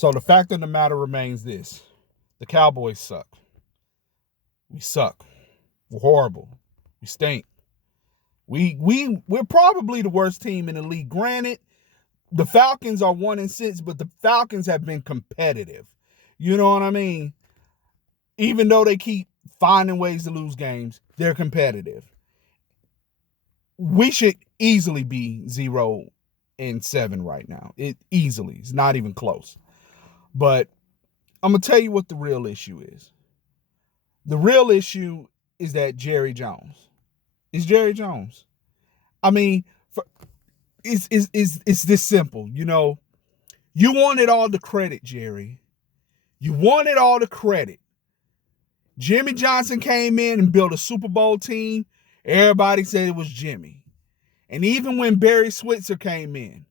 So the fact of the matter remains this. The Cowboys suck. We suck. We're horrible. We stink. We're probably the worst team in the league. Granted, the Falcons are 1-6, but the Falcons have been competitive. You know what I mean? Even though they keep finding ways to lose games, they're competitive. We should easily be 0-7 right now. It's not even close. But I'm going to tell you what the real issue is. The real issue is that Jerry Jones. It's Jerry Jones. I mean, it's this simple. You know, you wanted all the credit, Jerry. You wanted all the credit. Jimmy Johnson came in and built a Super Bowl team. Everybody said it was Jimmy. And even when Barry Switzer came in,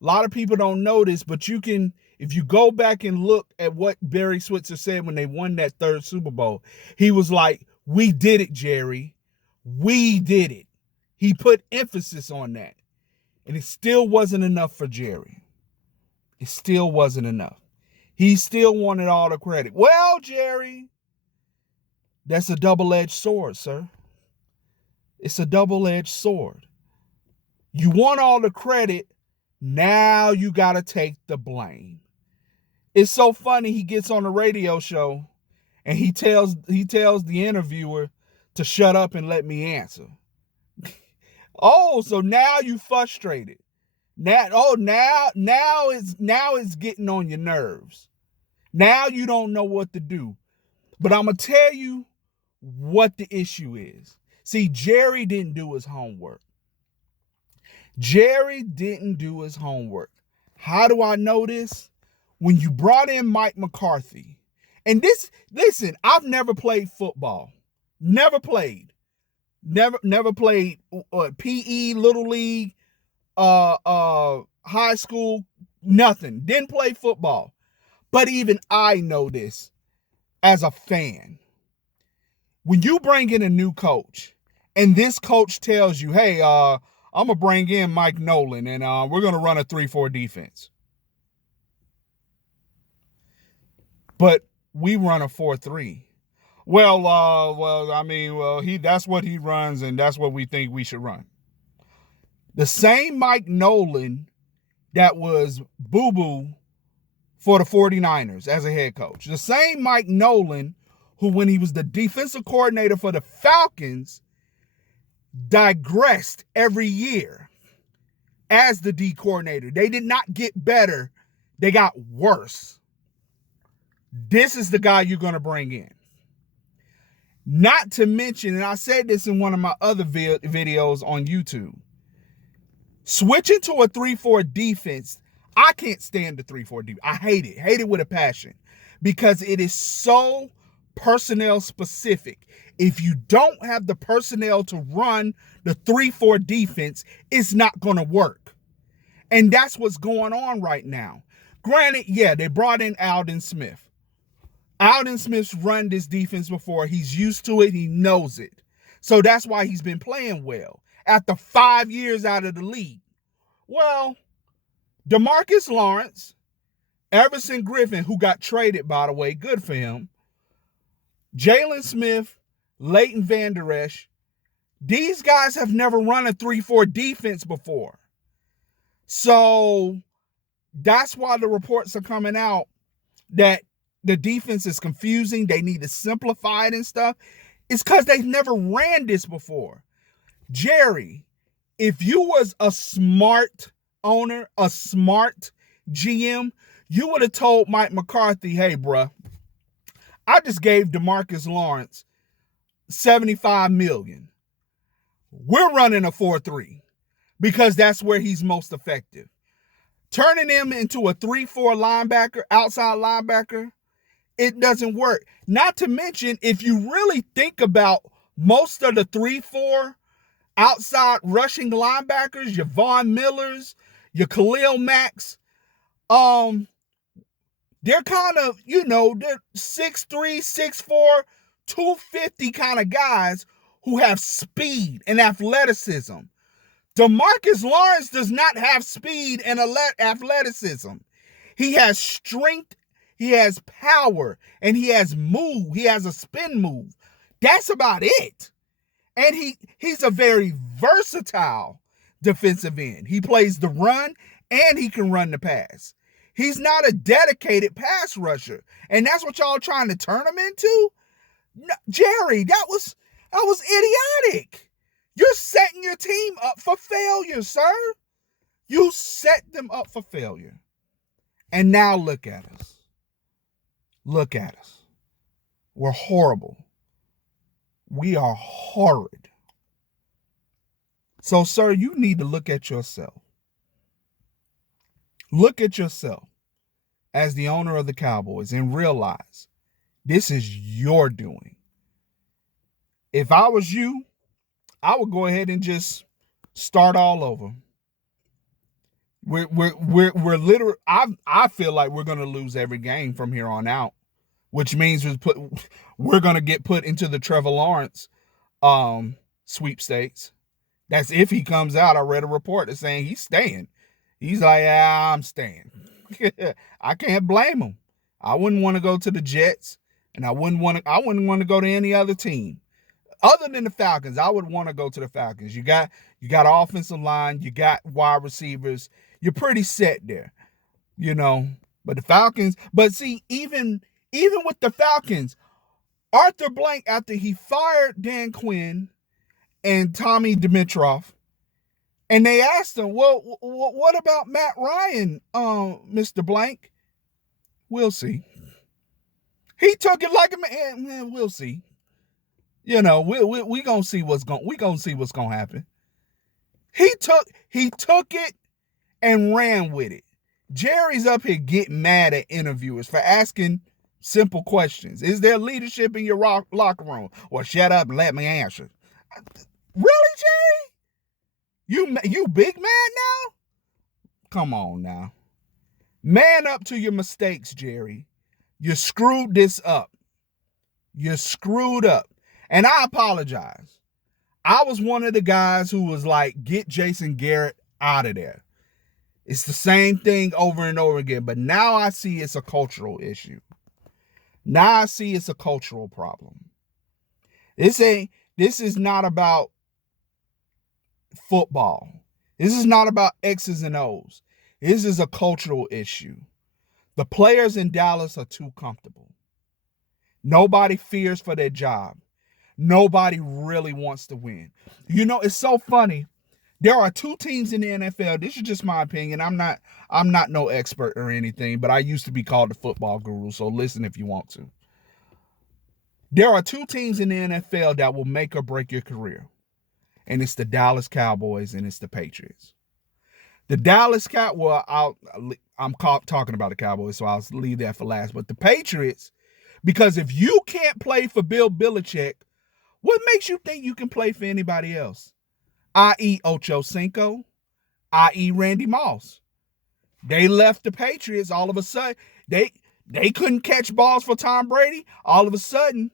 a lot of people don't know this, but you can, if you go back and look at what Barry Switzer said when they won that third Super Bowl, he was like, "We did it, Jerry. We did it." He put emphasis on that. And it still wasn't enough for Jerry. It still wasn't enough. He still wanted all the credit. Well, Jerry, that's a double-edged sword, sir. It's a double-edged sword. You want all the credit, now you got to take the blame. It's so funny, he gets on a radio show and he tells the interviewer to shut up and let me answer. Oh, so now you frustrated. Now it's getting on your nerves. Now you don't know what to do. But I'm going to tell you what the issue is. See, Jerry didn't do his homework. Jerry didn't do his homework. How do I know this? When you brought in Mike McCarthy, and this, listen, I've never played football. Never played. Never played PE, Little League, high school, nothing. Didn't play football. But even I know this as a fan. When you bring in a new coach, and this coach tells you, "Hey, I'm going to bring in Mike Nolan, and we're going to run a 3-4 defense." But we run a 4-3. That's what he runs, and that's what we think we should run. The same Mike Nolan that was boo-boo for the 49ers as a head coach. The same Mike Nolan who, when he was the defensive coordinator for the Falcons, digressed every year as the D coordinator. They did not get better. They got worse. This is the guy you're going to bring in. Not to mention, and I said this in one of my other videos on YouTube, switching to a 3-4 defense, I can't stand the 3-4 defense. I hate it. Hate it with a passion because it is so personnel specific. If you don't have the personnel to run the 3-4 defense, it's not going to work. And that's what's going on right now. Granted, yeah, they brought in Aldon Smith. Aldon Smith's run this defense before. He's used to it. He knows it. So that's why he's been playing well after 5 years out of the league. Well, DeMarcus Lawrence, Everson Griffin, who got traded, by the way, good for him, Jalen Smith, Leighton Vander Esch, these guys have never run a 3-4 defense before. So that's why the reports are coming out that the defense is confusing. They need to simplify it and stuff. It's because they've never ran this before. Jerry, if you was a smart owner, a smart GM, you would have told Mike McCarthy, "Hey, bruh, I just gave DeMarcus Lawrence $75 million. We're running a 4-3 because that's where he's most effective. Turning him into a 3-4 linebacker, outside linebacker, it doesn't work." Not to mention, if you really think about most of the 3-4 outside rushing linebackers, your Von Millers, your Khalil Macks, they're kind of, they're 6'3", 6'4", 250 kind of guys who have speed and athleticism. DeMarcus Lawrence does not have speed and athleticism. He has strength, he has power, and he has move. He has a spin move. That's about it. And he's a very versatile defensive end. He plays the run and he can run the pass. He's not a dedicated pass rusher. And that's what y'all trying to turn him into? No, Jerry, that was idiotic. You're setting your team up for failure, sir. You set them up for failure. And now look at us. Look at us. We're horrible. We are horrid. So, sir, you need to look at yourself. Look at yourself as the owner of the Cowboys and realize this is your doing. If I was you, I would go ahead and just start all over. We're literally. I feel like we're gonna lose every game from here on out, which means we're gonna get put into the Trevor Lawrence sweepstakes. That's if he comes out. I read a report that's saying he's staying. He's like, yeah, I'm staying. I can't blame him. I wouldn't want to go to the Jets, and I wouldn't want to go to any other team. Other than the Falcons, I would want to go to the Falcons. You got offensive line, you got wide receivers. You're pretty set there, But the Falcons, see, even with the Falcons, Arthur Blank, after he fired Dan Quinn and Tommy Dimitroff, and they asked him, well, what about Matt Ryan, Mr. Blank? We'll see. He took it like a man. We'll see. We gonna see what's gonna happen. He took it and ran with it. Jerry's up here getting mad at interviewers for asking simple questions. Is there leadership in your locker room? Well, shut up and let me answer. Really, Jerry? You big man now? Come on now. Man up to your mistakes, Jerry. You screwed this up. You screwed up. And I apologize. I was one of the guys who was like, get Jason Garrett out of there. It's the same thing over and over again. But now I see it's a cultural issue. Now I see it's a cultural problem. This is not about football. This is not about X's and O's. This is a cultural issue. The players in Dallas are too comfortable. Nobody fears for their job. Nobody really wants to win. It's so funny. There are two teams in the NFL. This is just my opinion. I'm not no expert or anything, but I used to be called the football guru, so listen if you want to. There are two teams in the NFL that will make or break your career. And it's the Dallas Cowboys and it's the Patriots. The Dallas I'm talking about the Cowboys, so I'll leave that for last. But the Patriots, because if you can't play for Bill Belichick, what makes you think you can play for anybody else? I.e. Ocho Cinco, i.e. Randy Moss. They left the Patriots all of a sudden. They couldn't catch balls for Tom Brady. All of a sudden,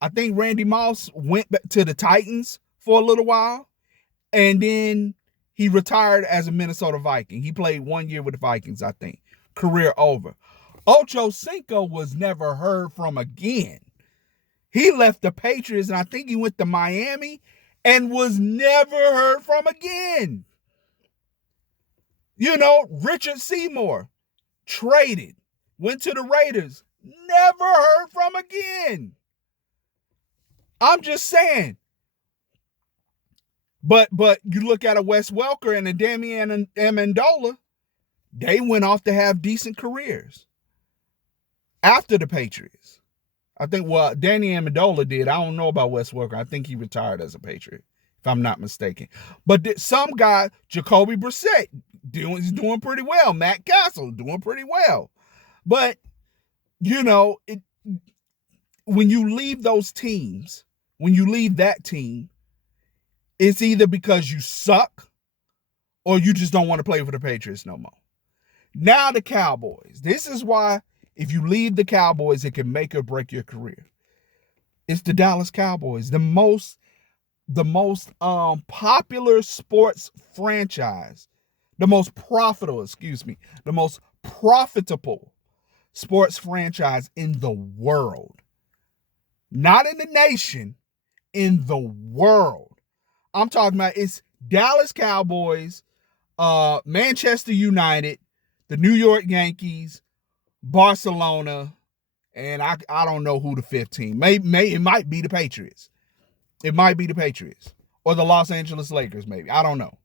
I think Randy Moss went back to the Titans for a little while, and then he retired as a Minnesota Viking. He played 1 year with the Vikings, I think. Career over. Ocho Cinco was never heard from again. He left the Patriots, and I think he went to Miami and was never heard from again. Richard Seymour, traded, went to the Raiders, never heard from again. I'm just saying. But you look at a Wes Welker and a Damian Amendola, they went off to have decent careers after the Patriots. I think, Danny Amendola did. I don't know about Wes Welker. I think he retired as a Patriot, if I'm not mistaken. But some guy, Jacoby Brissett, is doing pretty well. Matt Castle, doing pretty well. But, when you leave those teams, when you leave that team, it's either because you suck or you just don't want to play for the Patriots no more. Now the Cowboys. This is why if you leave the Cowboys, it can make or break your career. It's the Dallas Cowboys, the most popular sports franchise, the most profitable profitable sports franchise in the world. Not in the nation, in the world. I'm talking about it's Dallas Cowboys, Manchester United, the New York Yankees, Barcelona, and I don't know who the fifth team. It might be the Patriots. It might be the Patriots or the Los Angeles Lakers, maybe. I don't know.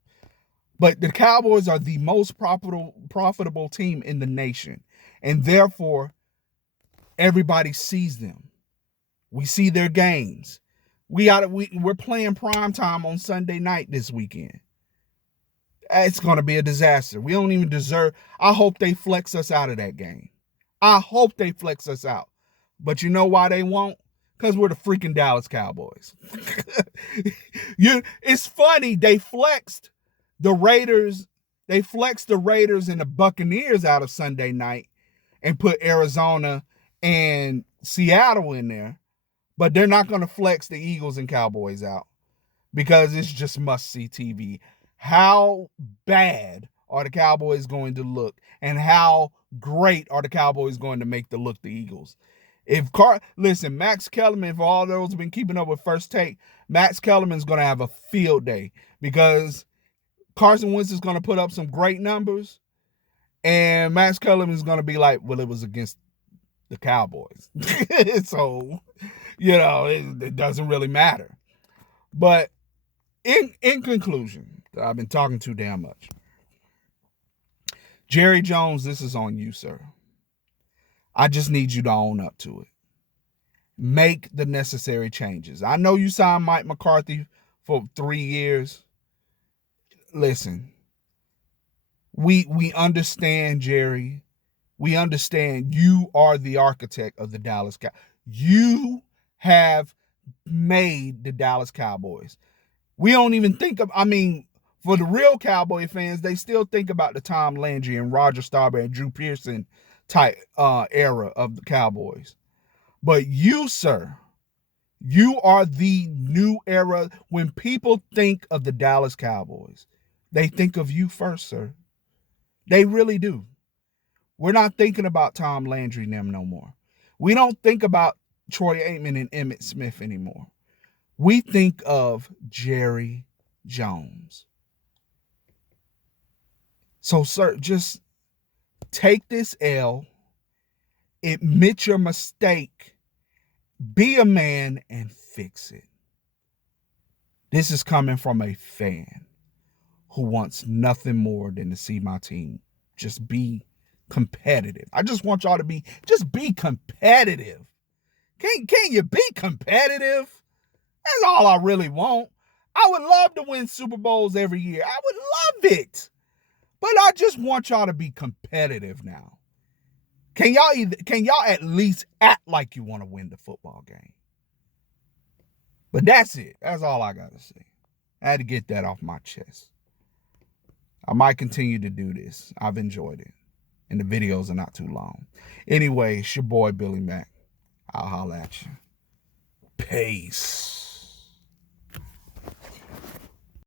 But the Cowboys are the most profitable team in the nation, and therefore everybody sees them. We see their games. We're playing prime time on Sunday night this weekend. It's going to be a disaster. We don't even deserve. I hope they flex us out of that game. I hope they flex us out. But you know why they won't? Because we're the freaking Dallas Cowboys. It's funny. They flexed the Raiders. They flexed the Raiders and the Buccaneers out of Sunday night and put Arizona and Seattle in there. But they're not going to flex the Eagles and Cowboys out because it's just must-see TV. How bad are the Cowboys going to look, and how great are the Cowboys going to make the Eagles? Listen, Max Kellerman, for all those who've been keeping up with First Take, Max Kellerman's going to have a field day because Carson Wentz is going to put up some great numbers, and Max Kellerman's going to be like, well, it was against the Cowboys. So, it doesn't really matter. But in conclusion, I've been talking too damn much. Jerry Jones, this is on you, sir. I just need you to own up to it. Make the necessary changes. I know you signed Mike McCarthy for 3 years. Listen, we understand, Jerry. We understand you are the architect of the Dallas Cowboys. You have made the Dallas Cowboys. We don't even think of, for the real Cowboy fans, they still think about the Tom Landry and Roger Staubach and Drew Pearson type era of the Cowboys. But you, sir, you are the new era. When people think of the Dallas Cowboys, they think of you first, sir. They really do. We're not thinking about Tom Landry and them no more. We don't think about Troy Aikman and Emmitt Smith anymore. We think of Jerry Jones. So, sir, just take this L, admit your mistake, be a man, and fix it. This is coming from a fan who wants nothing more than to see my team just be competitive. I just want y'all to be competitive. Can you be competitive? That's all I really want. I would love to win Super Bowls every year. I would love it. But I just want y'all to be competitive now. Can y'all at least act like you want to win the football game? But that's it. That's all I got to say. I had to get that off my chest. I might continue to do this. I've enjoyed it. And the videos are not too long. Anyway, it's your boy Billy Mack. I'll holler at you. Peace.